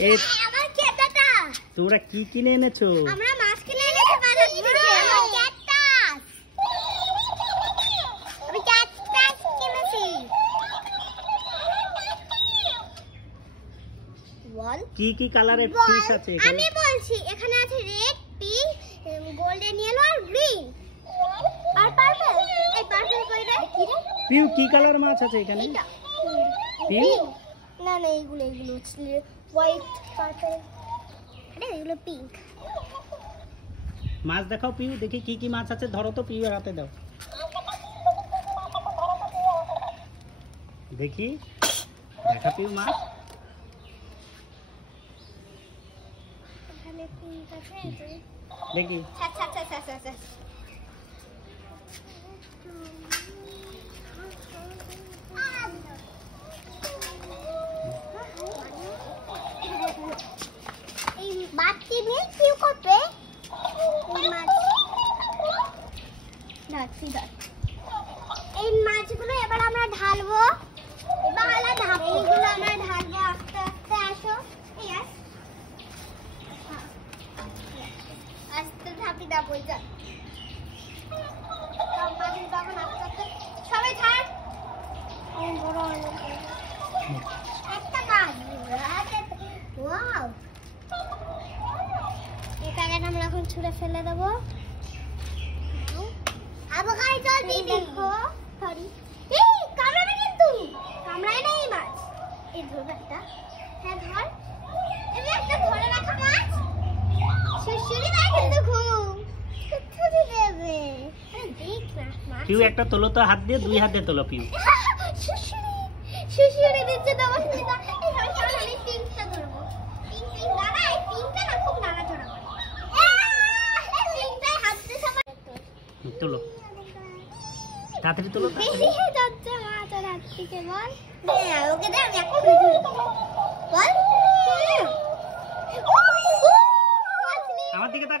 এই আমার ক্যাটাটা তোমরা কি কিনে এনেছো? আমরা মাছ কিনে এনেছি বাজার থেকে। আমার ক্যাটাস, আমি ক্যাটাস কিনেছি। বল কি কি কালারের ফিশ আছে এখানে? আমি বলছি এখানে আছে রেড, পিঙ্ক, গোল্ডেন, ইয়েলো আর গ্রিন আর পার্পল। এই পার্পল কইরা কি রে? পিউ কি কালার মাছ আছে এখানে? এটা পিউ না না, এগুলো হোয়াইট পার্পল, আরে এগুলো পিঙ্ক। মাছ দেখাও পিউ, দেখি কি কি মাছ আছে। ধরো তো, পিউ এর হাতে দাও দেখি। দেখা পিউ মাছ। এখানে পিঙ্ক আছে, এই যে দেখি। আচ্ছা আচ্ছা আচ্ছা আচ্ছা। এই বাটি নিয়ে কি করবে? এই মাছগুলো এবার আমরা ঢালবো। এইগুলো আমরা ঢালবো আস্তে আস্তে। আসো, এই আস আস্তে ধাপি দাও বই যা। সবাই থাক। একটা মাছ। ওয়াও, এই প্যাকেট আমরা এখন ছুঁড়ে ফেলে দেবো। আবগাই জল দিয়ে দেখো। সরি, এই কামড়াবে কিন্তু। কামড়ায় না এই মাছ। এই ধর একটা। হ্যাঁ ধর। এই একটা ধরে রাখা মাছ। শিশিরি না কিন্তু ঘুম। কোথায় দেবে? আরে দেখ না মাছ। পিউ একটা তোলো তো, হাত দিয়ে, দুই হাত দিয়ে তোলো পিউ। শিশিরি শিশিরি দিচ্ছে তো আমার দিদা। এই আমি আমি পিঙ্কটা ধরবো। পিঙ্ক পিঙ্ক দাঁড়া, এই পিঙ্কটা না খুব নাড়াচাড়া করে। এই পিঙ্কটাই হাত দিয়ে সবাই তোলো, তাড়াতাড়ি তোলো। বেরিয়ে যাচ্ছে মাছ আর হাত থেকে। বল ওকে দে, আমি এখন বল। আমার দিকে তাকাও।